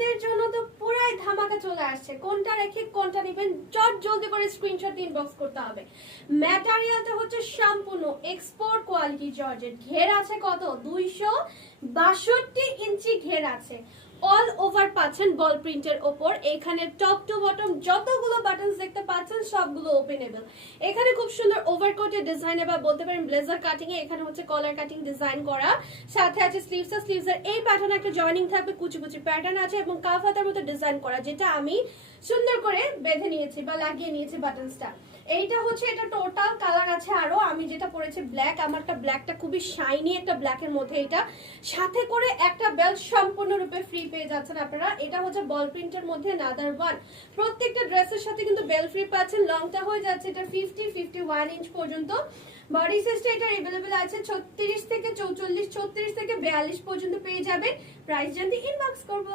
ঈদের জন্য তো পুরাই ধামাকা চলে আসছে, কোনটা রেখে কোনটা নেবেন চট জলদি করে স্ক্রিনশট ইনবক্স করতে হবে। ম্যাটেরিয়ালটা হচ্ছে সম্পূর্ণ এক্সপোর্ট কোয়ালিটি জর্জেট, ঘের আছে কত 262 ইঞ্চি ঘের আছে, অল ওভার পাচ্ছেন বল প্রিন্টের ওপর। এখানে টপ টু বটম যতগুলো বাটনস দেখতে পাচ্ছেন সবগুলো ওপেনেবল। এখানে খুব সুন্দর ওভারকোটের ডিজাইন বা বলতে পারেন ব্লেজার কাটিং এ, এখানে হচ্ছে কলার কাটিং ডিজাইন করা, সাথে আছে স্লিভসের এই প্যাটার্ন একটা জয়েনিং থাকবে, কুচি কুচি প্যাটার্ন আছে এবং কাফ হাতার মতো ডিজাইন করা, যেটা আমি সুন্দর করে বেঁধে নিয়েছি বা লাগিয়ে নিয়েছি বাটনসটা। এইটা হচ্ছে এটা টোটাল কালার আছে আরো, আমি যেটা পরেছি ব্ল্যাক, আমারটা ব্ল্যাকটা খুবই শাইনি একটা ব্ল্যাকের মধ্যে, এটা সাথে করে একটা বেল্ট সম্পূর্ণরূপে ফ্রি পেয়ে যাচ্ছেন আপনারা। এটা হচ্ছে বল প্রিন্টের মধ্যে নাদার ওয়ান, প্রত্যেকটা ড্রেসের সাথে কিন্তু বেল্ট ফ্রি পাচ্ছেন। লংটা হয়ে যাচ্ছে এটা 51 ইঞ্চ পর্যন্ত। বডি সাইজটা এটা अवेलेबल আছে 36 থেকে 44, 36 থেকে 42 পর্যন্ত পেয়ে যাবেন। প্রাইস জানতে ইনবক্স করবো।